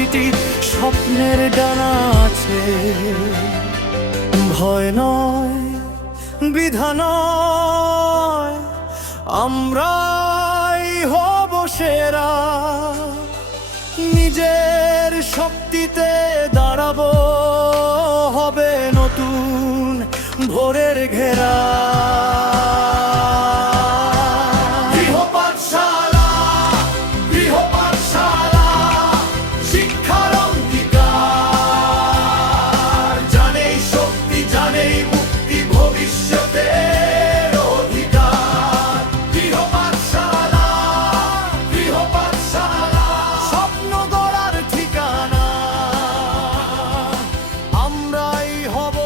প্রতিটি স্বপ্নের ডানা আছে। ভয় নয়, বিধা নয়, আমরাই হব সেরা। নিজের শক্তিতে দাঁড়াবো, হবে নতুন ভোরের ঘেরা। হব